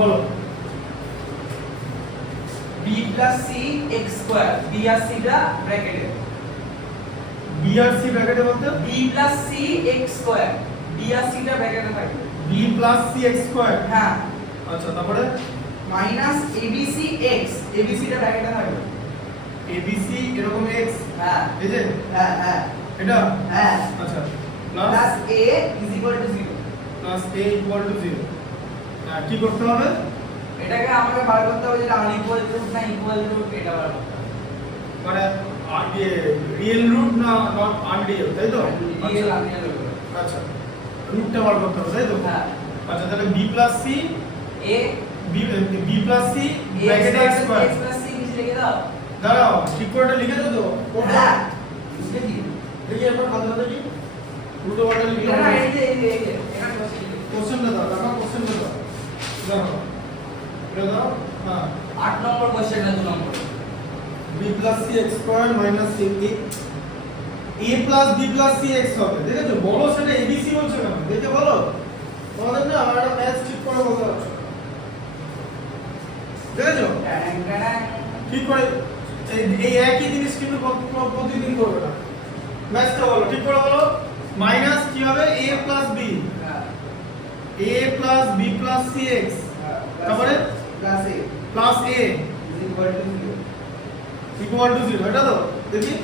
বলো b plus c x square b আর c টা ব্র্যাকেটে b আর c ব্র্যাকেটে বলতে b plus c x square b আর c টা ব্র্যাকেটে থাকবে b plus c x square হ্যাঁ আচ্ছা তারপরে মাইনাস abc x abc টা ব্র্যাকেটে থাকবে abc এরকম x হ্যাঁ এই যে হ্যাঁ হ্যাঁ এটা হ্যাঁ আচ্ছা plus a is equal to 0 plus a equal to 0 হ্যাঁ কি করতে হবে এটাকে আমাকে বার করতে হবে যে আনইকুয়াল রুট না ইকুয়াল রুট এটা বার করতে হবে মানে রিয়েল রুট না নট আনরিয়েল তাই তো রিয়েল আনরিয়েল আচ্ছা রুটটা বার করতে হবে তাই তো হ্যাঁ আচ্ছা তাহলে b plus c a b plus c ব্র্যাকেটে x square x plus c নিচে লিখে দাও দাঁড়াও ঠিক করে লিখেছো তো হ্যাঁ বুঝলে কি দেখি একবার ভালো করে দেখি রুট ওভারটা লিখে এটা এই যে এটা কোশ্চেনটা দাও দেখো কোশ্চেনটা দাও দেখো এটা দাও হ্যাঁ 8 নম্বর কোশ্চেনটা 2 নম্বর b plus c x square minus a plus b plus c x হবে দেখেছো বলো সেটা abc বলছো কেন দেখে বলো তোমাদের না আমার একটা ম্যাথ ঠিক করে বলতে পারছো দেখেছো ঠিক করে এই একই জিনিস কিন্তু প্রতিদিন করবে না ম্যাথটা বলো ঠিক করে বলো মাইনাস কি হবে a plus b a plus b plus c x তারপরে plus a plus a equal to 0 equal to 0 এটা তো দেখি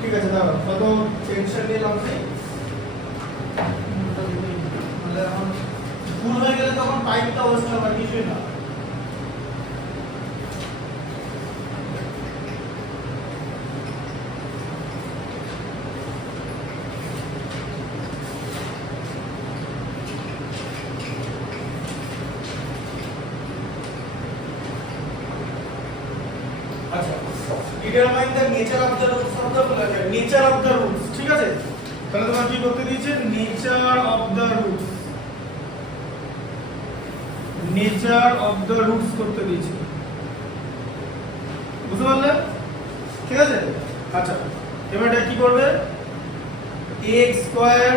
ঠিক আছে দাঁড়াও কত টেনশন নিলাম সেই মানে এখন ভুল হয়ে গেলে তখন টাইমটা অবস্থা আর কিছুই না determine the nature of the roots of the nature of the roots ঠিক আছে তাহলে তোমার কি করতে দিয়েছে nature of the roots করতে দিয়েছে বুঝতে পারলে ঠিক আছে আচ্ছা এবার এটা কি করবে x square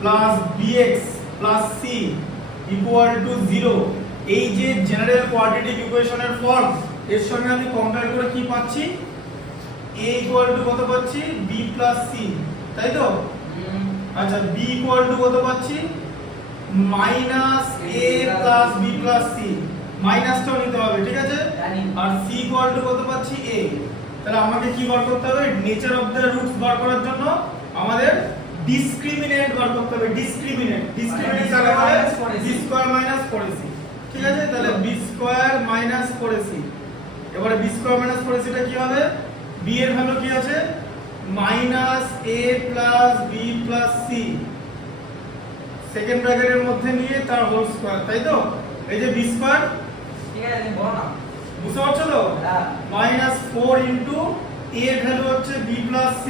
plus bx plus c equal to 0 এই যে জেনারেল কোয়াড্রেটিক ইকুয়েশনের ফর্ম এর সঙ্গে আমি কম্পেয়ার করে কি পাচ্ছি a ইকুয়াল টু কত পাচ্ছি b প্লাস c তাই তো আচ্ছা b ইকুয়াল টু কত পাচ্ছি minus a plus b plus c মাইনাসটাও নিতে হবে ঠিক আছে আর c ইকুয়াল টু কত পাচ্ছি a তাহলে আমাকে কি বার করতে হবে নেচার অফ দ্য রুটস বার করার জন্য আমাদের ডিসক্রিমিনেন্ট বার করতে হবে ডিসক্রিমিনেন্ট কাকে বলে b স্কয়ার মাইনাস 4ac ঠিক আছে তাহলে b স্কয়ার মাইনাস 4ac এবারে b স্কয়ার মাইনাস 4ac টা কি হবে b এর ভ্যালু কি আছে minus a plus b plus c second ব্র্যাকেটের মধ্যে নিয়ে তার হোল স্কয়ার তাই তো এই যে b স্কয়ার ঠিক আছে তুমি বলো না বুঝতে পারছো তো হ্যাঁ মাইনাস 4 ইনটু a এর ভ্যালু হচ্ছে b প্লাস c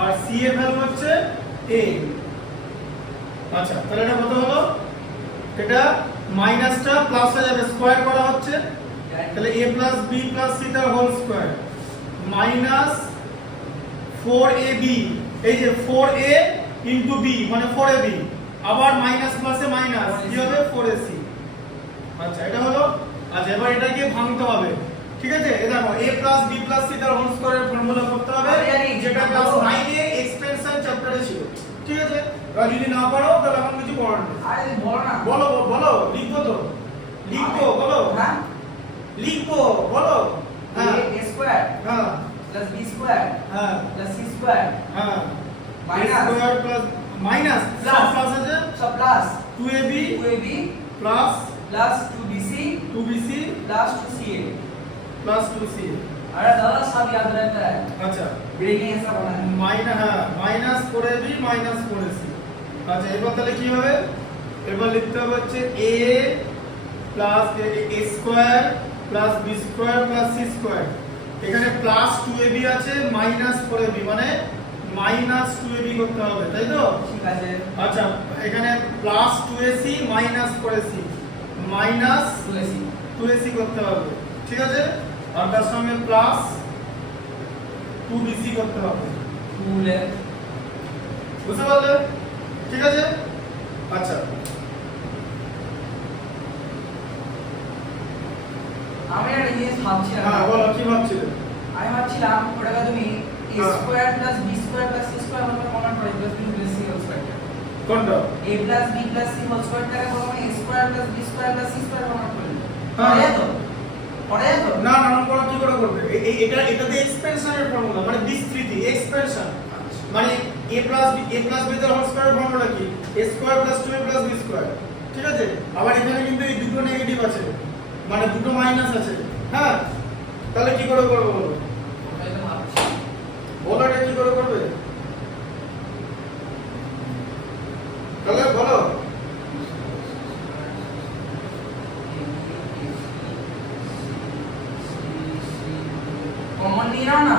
আর c এর ভ্যালু হচ্ছে a আচ্ছা তাহলে এটা কত হলো এটা মাইনাসটা প্লাস হয়ে যাবে স্কয়ার করা হচ্ছে তাহলে a plus b plus c তার হোল স্কয়ার মাইনাস 4ab এই যে 4a ইনটু b মানে 4ab আবার মাইনাস প্লাসে মাইনাস কি হবে 4ac আচ্ছা এটা হলো আচ্ছা এবার এটাকে ভাঙতে হবে ঠিক আছে এই দেখো a plus b plus c তার হোল স্কয়ারের ফর্মুলা করতে হবে যেটা ক্লাস 9 এ এক্সপেনশন চ্যাপ্টারে ছিল ঠিক আছে আর যদি না পারো তাহলে এখন কিছু করার নেই আরে বলো না বলো বলো লিখবো তো লিখবো বলো হ্যাঁ লিখবো বলো হ্যাঁ a স্কয়ার হ্যাঁ প্লাস b স্কয়ার হ্যাঁ প্লাস c স্কয়ার হ্যাঁ minus square plus minus plus plus আছে সব plus 2ab 2ab plus plus 2bc 2bc plus 2ca plus 2ca अरे दादा सब याद रहता है আচ্ছা ब्रेकिंग ऐसा बना है মাইনাস হ্যাঁ মাইনাস 4ab মাইনাস 4ac আচ্ছা এবার তাহলে কি হবে এবার লিখতে হবে হচ্ছে a plus a square plus b square plus c square এখানে প্লাস 2ab আছে মাইনাস 4ab মানে মাইনাস 2ab করতে হবে তাই তো ঠিক আছে আচ্ছা এখানে plus 2ac minus 4ac minus 2ac করতে হবে ঠিক আছে আর তার সঙ্গে প্লাস 2bc করতে হবে 2 ले বুঝতে পারলে? ঠিক আছে? আচ্ছা আমি একটা জিনিস ভাবছিলাম। হ্যাঁ বলো কি ভাবছিলে? আমি ভাবছিলাম ওটাকে তুমি a হ্যাঁ। Square plus b square plus c square মত কমন করে plus b plus c whole square. কোনটা? a plus b plus c whole স্কয়ারটাকে প্রথমে a square plus b square plus c square common করে। হ্যাঁ। পড়ে তো? পড়ে তো? না না না পড়া কি করে করবে? এটা দিয়ে এক্সপেনশনের ফর্মুলা মানে বিস্তৃতি এক্সপেনশন। মানে a প্লাস b এর হোল স্কয়ার ফর্মুলা কি? a square plus 2a plus b square. ঠিক আছে? আবার এখানে কিন্তু এই দুটো নেগেটিভ আছে। মানে দুটো মাইনাস আছে। হ্যাঁ? তাহলে কি করে করব বলো? ওটাই তো ভাবছি। বলো এটা কি করে করবে? তাহলে বলো। কমন নিয়ে নাও না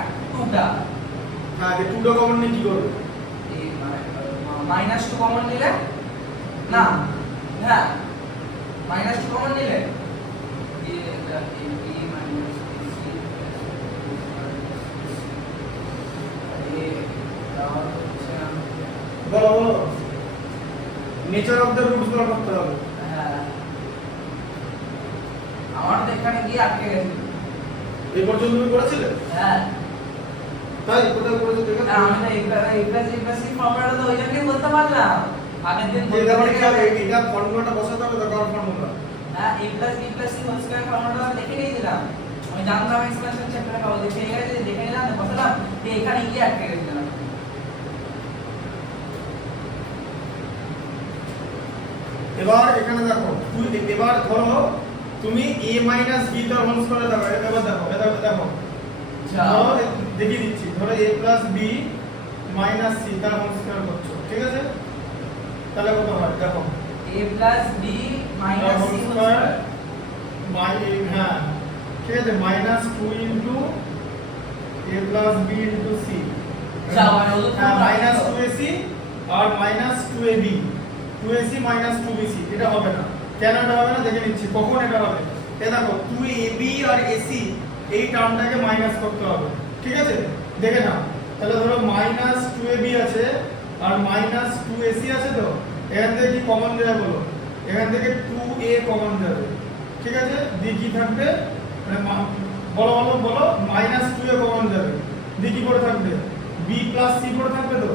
এক টুটা হ্যাঁ এই দুটো কমন নিয়ে কি করবে? এই মাইনাস টু কমন নিলে না হ্যাঁ মাইনাস টু কমন নিলে বলো বলো। নেচার অফ দ্য রুটস গুলো করতে হবে। আমার তো এখানে গিয়ে আটকে গেছে। এই পর্যন্ত তুমি করেছিলে? হ্যাঁ তাই কোথায় করেছো দেখো? না, আমি তো এই ফর্মুলাটা তো ওই জন্যই বলতে পারলাম আগের দিন এটা মানে কি হবে? এটা ফর্মুলাটা বসাতে হবে তো কার ফর্মুলা? হ্যাঁ a plus b plus c whole square ফর্মুলাটা দেখে নিয়েছিলাম। আমি জানতাম এক্সপ্রেশন চ্যাপ্টারে পাবো, দেখে নিলাম বসালাম যে এখানে গিয়ে আটকে গেছিলাম। এবার এখানে দেখো এবার ধরো তুমি a মাইনাস b তার হোল স্কয়ার দেখো। এবার দেখো এটা দেখো ধরো দেখিয়ে দিচ্ছি। ধরো a plus b minus c তার হোল স্কয়ার করছো। ঠিক আছে? তাহলে কত হয় দেখো। a plus b minus c whole square হ্যাঁ ঠিক আছে minus 2 into a plus b into c। হ্যাঁ মাইনাস 2ac আর minus 2ab 2ac minus 2bc এটা হবে না। কেন এটা হবে না দেখে নিচ্ছি কখন এটা হবে। এই দেখো 2ab আর ac এই টার্মটাকে মাইনাস করতে হবে। ঠিক আছে? দেখে নাও। তাহলে ধরো মাইনাস 2ab আছে আর মাইনাস 2ac আছে তো এখান থেকে কি কমন যাবে বলো? এখান থেকে 2a কমন যাবে। ঠিক আছে? দিয়ে কি থাকবে? মানে বলো বলো বলো মাইনাস 2a কমন যাবে। দিয়ে কি করে থাকবে? b প্লাস c করে থাকবে তো?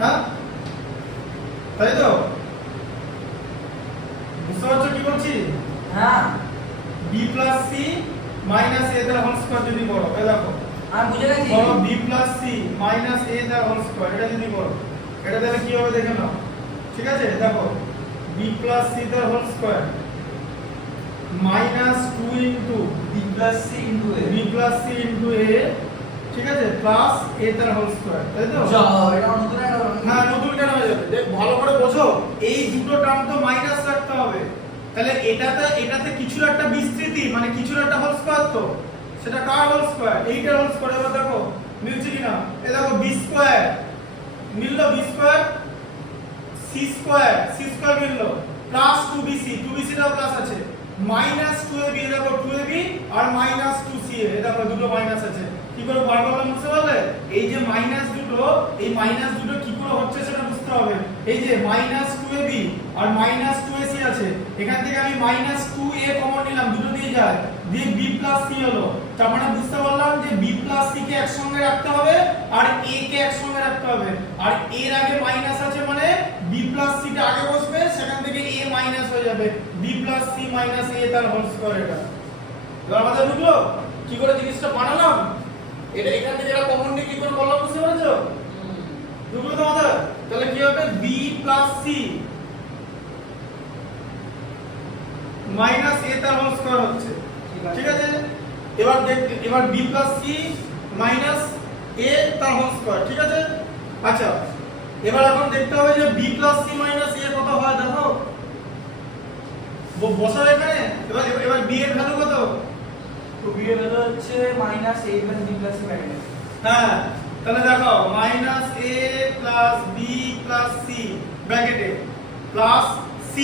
হ্যাঁ তাই তো? বুঝতে পারছো কি বলছি? হ্যাঁ b plus c minus a তার হোল স্কয়ার যদি করো এই দেখো আমি বুঝে গেছি। বলো b plus c minus a তার হোল স্কয়ার এটা যদি করো এটা তাহলে কি হবে দেখে নাও। ঠিক আছে? দেখো b প্লাস c তার whole square minus 2 into b plus c into a b plus c into a ঠিক আছে প্লাস a তার হোল স্কয়ার তাই তো? যাও এটা নতুন একটা না নতুন কেন হয়ে যাবে? দেখ ভালো করে বোঝো এই দুটো টার্ম তো মাইনাস রাখতে হবে। তাহলে এটাতে কিছুর একটা বিস্তৃতি মানে কিছুর একটা হোল স্কয়ার তো সেটা কার হোল স্কয়ার? এইটার হোল স্কয়ার। এবার দেখো মিলছে কিনা? এই দেখো b স্কয়ার মিললো b স্কয়ার c স্কয়ার মিললো প্লাস 2bc 2bc টাও প্লাস আছে মাইনাস 2ab দেখো 2ab আর মাইনাস 2ca দেখো দুটো মাইনাস আছে। কি করে বার করলাম বুঝতে পারলে? এই যে মাইনাস দুটো এই মাইনাস দুটো কি করে হচ্ছে সেটা বুঝতে হবে। এই যে মাইনাস 2ab আর মাইনাস 2ac আছে এখান থেকে আমি মাইনাস 2a কমন নিলাম দুটো দিয়ে যায় দিয়ে b প্লাস c হলো। তার মানে বুঝতে পারলাম যে b প্লাস c কে একসঙ্গে রাখতে হবে আর a কে একসঙ্গে রাখতে হবে। আর এর আগে মাইনাস আছে মানে b প্লাস c টা আগে বসবে সেখান থেকে a মাইনাস হয়ে যাবে b plus c minus a তার হোল স্কয়ার এটা। এবার আমাদের ঢুকলো কি করে জিনিসটা বানালাম? এটা এখান থেকে এটা কমন নিয়ে কি করে করলাম বুঝতে পেরেছো? ঢুকলো তোমাদের? তাহলে কি হবে b plus c minus a তার হোল স্কয়ার হচ্ছে। ঠিক আছে? এবার b plus c minus a তার হোল স্কয়ার। ঠিক আছে? আচ্ছা এবার এখন দেখতে হবে যে b plus c minus a কত হয় দেখো। বসাও এখানে। এবার b এর ভ্যালু কত? তো b এর ভ্যালু হচ্ছে minus a plus b plus c minus. হ্যাঁ তাহলে দেখো minus a plus b plus c ব্র্যাকেটে প্লাস c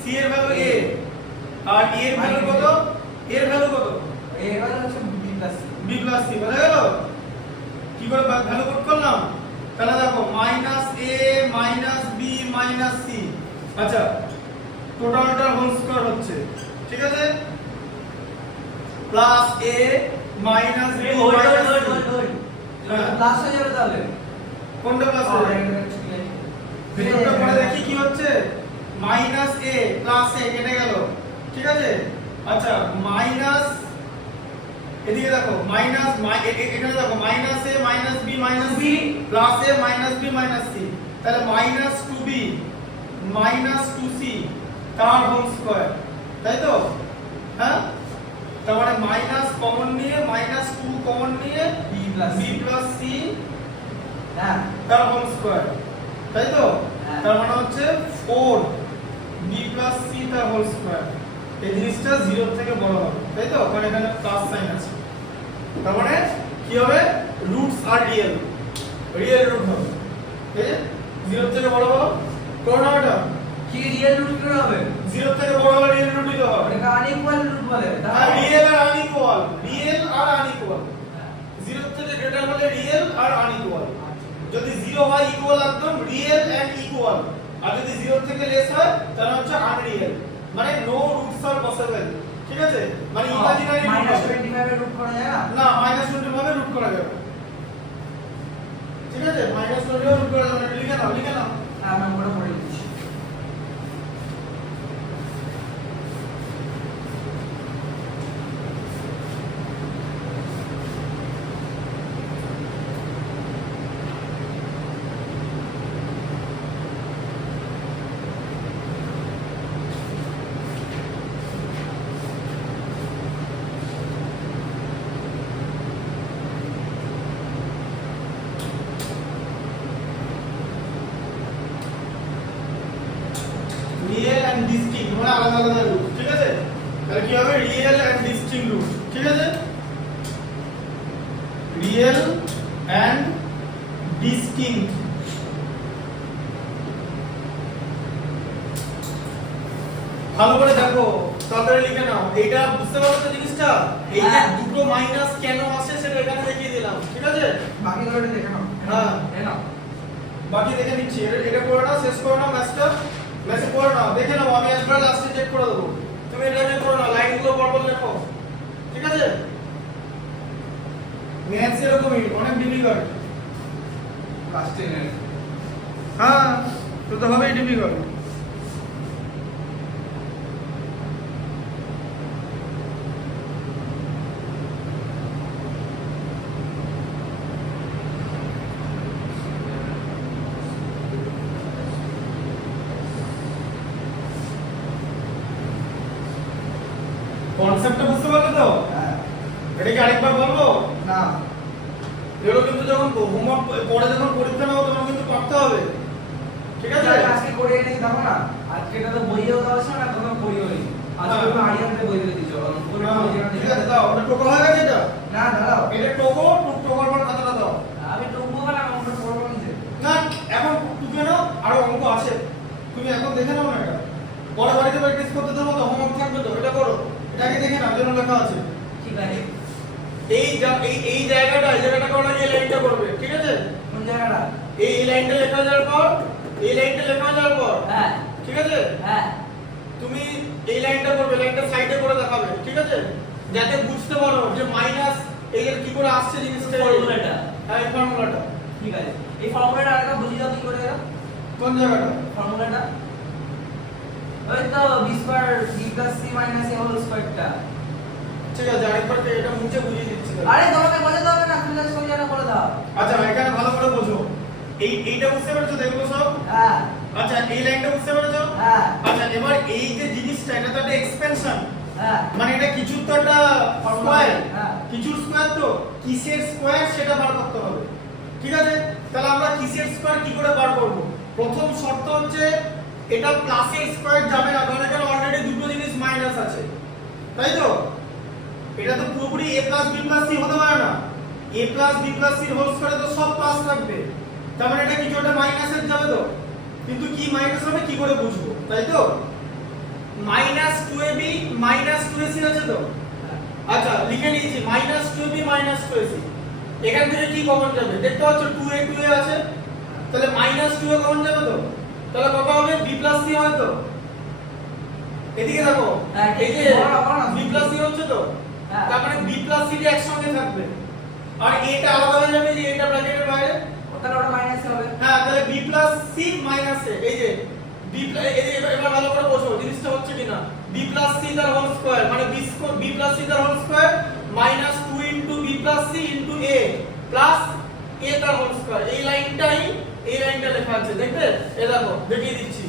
c এর ভ্যালু a আর a এর ভ্যালু কত? এর ভ্যালু কত? এর ভ্যালু হচ্ছে b plus c। b plus c বোঝা গেল? কি করে ভ্যালু কোড করলাম? তাহলে দেখো minus a minus b minus C, আচ্ছা টোটালটা হোল স্কয়ার হচ্ছে, ঠিক আছে, plus a minus b minus C. হ্যাঁ প্লাস হয়ে যাবে তাহলে কোনটা প্লাস হবে? ভিতরটা পড়ে দেখি কি হচ্ছে, মাইনাস এ প্লাস এ কেটে গেল, ঠিক আছে, আচ্ছা মাইনাস এদিকে দেখো মাইনাস এখানে দেখো minus a minus b minus c plus a minus b minus c, তাহলে মাইনাস 2b মাইনাস 2c তার হোল স্কয়ার, তাই তো? হ্যাঁ, তার মানে মাইনাস কমন নিয়ে মাইনাস 2 কমন নিয়ে b প্লাস c হ্যাঁ তার হোল স্কয়ার, তাই তো? হ্যাঁ। তার মানে হচ্ছে 4b c তার হোল স্কয়ার। এই জিনিসটা 0 থেকে বড় হবে, তাই তো? কারণ এখানে প্লাস সাইন আছে, তার মানে কি হবে, রুটস আর রিয়েল, রিয়েল রুট হবে, ঠিক আছে? 0 থেকে বড় হলো কোন এটা কি রিয়েল রুট কি হবে? 0 থেকে বড় হলে রিয়েল রুটই তো হবে। এটা আনইকুয়াল রুট বলে হ্যাঁ, রিয়েল আর আনইকুয়াল, রিয়েল আর আনইকুয়াল, 0 থেকে গ্রেটার হলে রিয়েল আর আনইকুয়াল, যদি 0 হয় ইকুয়াল একদম রিয়েল এন্ড ইকুয়াল, আর যদি 0 থেকে লেস হয় তাহলে হচ্ছে আনরিয়েল, মানে নো রুটস আর পসিবল, ঠিক আছে? মানে ইমাজিনারি -25 এর রুট করা যায় না? না, -20 ভাবে রুট করা যাবে, ঠিক আছে? -20 ভাবে রুট করা যাবে না, লিখে নাও, লিখে নাও। আমি ওটা পড়ে দিচ্ছি। রিয়েল এন্ড ডিস্টিংক্ট মানে আলাদা আলাদা রুট, ঠিক আছে? তাহলে কি হবে, রিয়েল এন্ড ডিস্টিংক্ট রুট, ঠিক আছে? রিয়েল এন্ড ডিস্টিংক্ট, ভালো করে দেখো, তাড়াতাড়ি লিখে নাও। এইটা বুঝতে পারছো তো জিনিসটা? এই যে হ্যাঁ। দুটো মাইনাস কেন আসে সেটা এখানে দেখিয়ে দিলাম, ঠিক আছে? বাকিগুলো দেখে নাও। হ্যাঁ। দেখে নাও। বাকি দেখে নিচ্ছি, এটা করে নাও, শেষ করে নাও ম্যাথটা, ম্যাথে করে নাও, দেখে নাও, আমি একবার লাস্টে চেক করে দেবো, তুমি এটা করে নাও, লাইনগুলো পরপর লেখো, ঠিক আছে? ম্যাথস এরকমই অনেক ডিফিকাল্ট, লাস্টে এনে হ্যাঁ তো তো হবেই ডিফিকাল্ট। কনসেপ্টটা বুঝতে পারলে তো? হ্যাঁ এটা কি আরেকবার বলবো? না এগুলো কিন্তু যখন হোমওয়ার্ক পরে যখন পরীক্ষা নাও তখন কিন্তু পড়তে হবে, ঠিক আছে? আজকে করে এনে দেখো না, আজকে এটা তো বইয়েও দেওয়া ছিল না, তোমরা বইও নেই। আজকে তুমি আরিয়ানতে বই দিয়ে দিছো, ঠিক আছে দাও, ওটা টোকা হয়ে গেছে এটা? না দাঁড়াও, এটা টোকো, টোকার পর খাতাটা দাও। আমি টুকবো না, আমরা পড়বো নিজে। না, এখন টুকে নাও, আরো অঙ্ক আছে, তুমি এখন দেখে নাও না, এটা পরে বাড়িতে প্র্যাকটিস করতে দেবো তো, হোমওয়ার্ক থাকবে তো, এটা করো, এটাকে দেখে নাও, যেন লেখা আছে। ঠিক আছে। এই জায়গাটা করা গিয়ে লাইনটা করবে, ঠিক আছে? কোন জায়গাটা? এই লাইনটা লেখা যাওয়ার পর, এই লাইনটা লেখা যাওয়ার পর, হ্যাঁ ঠিক আছে, হ্যাঁ তুমি এই লাইনটা করবে, লাইনটা সাইডে করে দেখাবে, ঠিক আছে? যাতে বুঝতে পারো যে মাইনাস এই যে কি করে আসছে জিনিসটা, ফর্মুলাটা। হ্যাঁ এই ফর্মুলাটা। ঠিক আছে, এই ফর্মুলাটা আরেকটা বুঝিয়ে দাও কি করে এরা কোন জায়গাটা? ফর্মুলাটা ওই তো b square b c - a whole স্কয়ারটা। ঠিক আছে, আরেকবার এটা মুছে বুঝিয়ে দিচ্ছি তাহলে। আরে তোমাকে বোঝাতে হবে না, তুমি জাস্ট সোজাটা করে দাও। আচ্ছা এখানে ভালো করে বোঝো, এইটা বুঝতে পেরেছো তো এগুলো সব? হ্যাঁ আচ্ছা এই লাইনটা বুঝতে পেরেছো? হ্যাঁ আচ্ছা এবার এই যে জিনিসটা এটা তো একটা এক্সপেনশন, হ্যাঁ মানে এটা কিছুর তো একটা স্কয়ার, হ্যাঁ। কিছুর স্কয়ার, তো কিসের স্কয়ার সেটা বার করতে হবে, ঠিক আছে? তাহলে আমরা কিসের স্কয়ার কি করে বার করব? প্রথম শর্ত হচ্ছে এটা প্লাসের স্কয়ার যাবে না, কারণ এখানে অলরেডি দুটো জিনিস মাইনাস আছে, তাই তো? এটা তো পুরোপুরি a b c হতে পারে না, a b c এর হোল স্কয়ারে তো সব প্লাস থাকবে, তার মানে এটা কিছু একটা মাইনাসের যাবে তো, কিন্তু কি মাইনাস হবে কি করে বুঝবো, তাই তো? -2ab -2ac আছে তো? আচ্ছা লিখে নিয়েছি -2ab -2ac, এখান থেকে কি কমন যাবে? দেখতে পাচ্ছ 2a 2a আছে, তাহলে -2 এ কমন যাবে তো, তাহলে কত হবে b + c হয় তো। এদিকে দেখো হ্যাঁ, এই যে বড় b + c হচ্ছে তো, হ্যাঁ। তার মানে b + c টা একসঙ্গে থাকবে আর a টা আলাদা হয়ে যাবে, যে এটা ব্র্যাকেটের বাইরে। তাহলে ওটা মাইনাস হবে। হ্যাঁ, তাহলে b + c মাইনাস a, এই যে এই যে এবার ভালো করে বোঝো জিনিসটা হচ্ছে কিনা। b + c তার হোল স্কয়ার মানে b + c তার whole square -2 b + c a plus a তার হোল স্কয়ার। এই লাইনটা লেখা আছে, দেখবে? এই দেখো দেখিয়ে দিচ্ছি,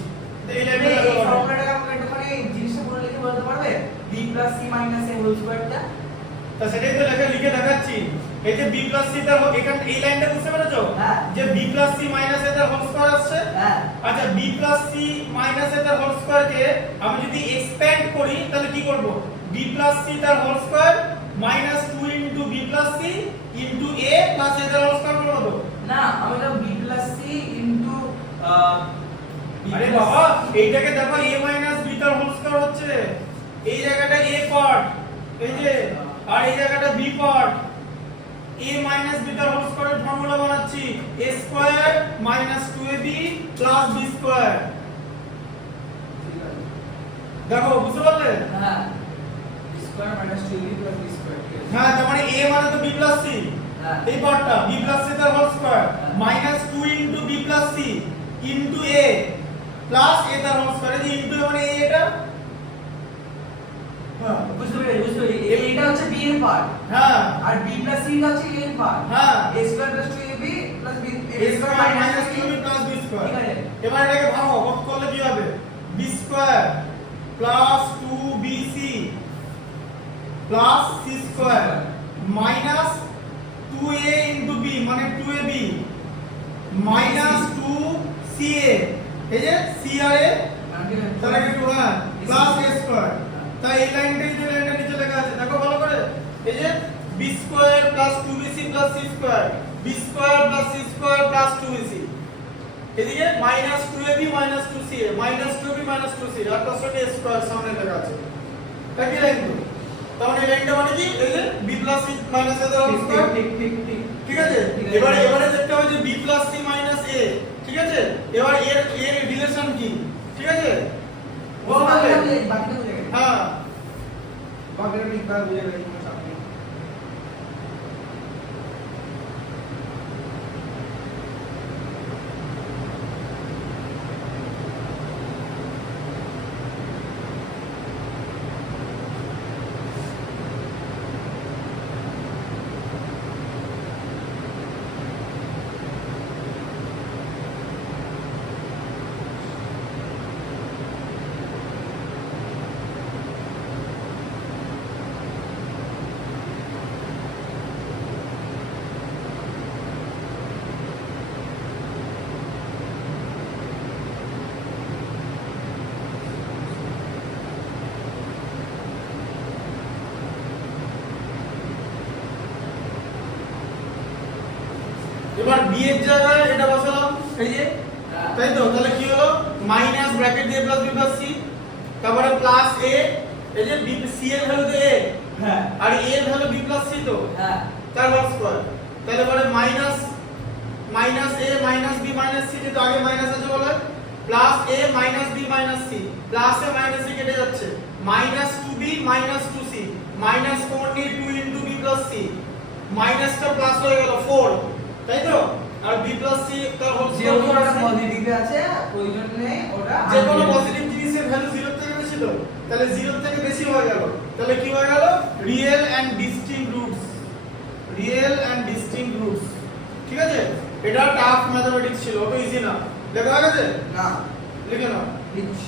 এই লাইনটা এই লেখা আছে। ফর্মুলাটাকে আমরা একটুখানি জিনিসটা পুরো লিখে বলতে পারবে b + c - a হোল স্কয়ারটা? তা সেটাই তো লিখে দেখাচ্ছি। এই যে b + c তার এখানে এই লাইনটা বুঝতে পেরেছো? হ্যাঁ। যে b + c - a তার হোল স্কয়ার আসছে। হ্যাঁ। আচ্ছা, b + c - a তার হোল স্কয়ার কে আমি যদি এক্সপ্যান্ড করি তাহলে কি করব? b + c তার whole square -2 b + c a plus a তার হোল স্কয়ার করব তো। না, আমি তো b + c আরে বাবা, এইটাকে দেখো a - b তার হোল স্কয়ার হচ্ছে। এই জায়গাটা a পার্ট, এই যে, আর এই জায়গাটা b পার্ট। a - b তার হোল স্কয়ারের ফর্মুলা বানাচ্ছি a square -2ab + b square. দেখো বুঝতে পারলে? হ্যাঁ, b square - 2ab + b square. হ্যাঁ, তার মানে a মানে তো b + c, হ্যাঁ। এই পার্টটা b + c তার হোল স্কয়ার হ্যাঁ। -2 b + c a plus a তার হোল স্কয়ার। এই যে ইনটু মানে a এটা। হ্যাঁ বুঝতে পেরেছি। এটা হচ্ছে b এর পার্ট হ্যাঁ আর b + c টা হচ্ছে a এর পার্ট। হ্যাঁ। a square + 2ab + b a square -2b + b square. ঠিক আছে। এবার এটাকে ভাঙো, কত করলে কি হবে? b square + 2bc + c square minus 2a * b মানে 2ab মাইনাস 2ca, এই যে c আর a তাহলে একটু হ্যাঁ প্লাস a স্কয়ার। তাই এই লাইনটাই যে লাইনটা নিচে লেখা আছে দেখো ভালো করে, এই যে b square + 2bc + c square, b square + c square + 2bc, এদিকে -2ab - 2ca -2ab - 2c আর তার সাথে a স্কয়ার সামনে লেখা আছে। তাই কি লাইন তো? তাহলে এই লাইনটা মানে কি? এই যে b + c - a তার হোল স্কয়ার। ঠিক আছে। এবারে দেখতে হবে যে b + c - a, ঠিক আছে। এবার এর রিলেশন কি? ঠিক আছে। বাকিটা বুঝে গেছি। হ্যাঁ, বাকিটা ঠিকঠাক বুঝে গেছি, কোনো চাপ নেই। এবার b এর জায়গায় এটা বসালাম, এই যে, তাই তো? তাহলে কি হলো? মাইনাস ব্র্যাকেট দিয়ে প্লাস b + c, তারপরে প্লাস a, এই যে b c এর ভ্যালু তো a, হ্যাঁ। আর a এর ভ্যালু b + c তো, হ্যাঁ। তার হোল স্কয়ার। তাহলে পরে মাইনাস a - b - c, যেটা আগে মাইনাস আছে বলে, plus a - b - c, plus a - c কেটে যাচ্ছে, -2b - 2c, -4 নিয়ে 2 * b + c, মাইনাসটা প্লাস হয়ে গেল 4, তাই তো? আর b + c তার হোল যেহেতু ওটা স্কয়ার। পজিটিভে আছে, প্রয়োজন নেই ওটা যে কোনো পজিটিভ জিনিসের ভ্যালু 0 থেকে বেশি তো, তাহলে 0 থেকে বেশি হয়ে গেল। তাহলে কি হয়ে গেল? Real and distinct roots, real and distinct roots. ঠিক আছে। এটা টাফ ম্যাথমেটিক্স ছিল, ওটা ইজি না। লেখা হয়ে গেছে? না লিখে নাও। লিখছি।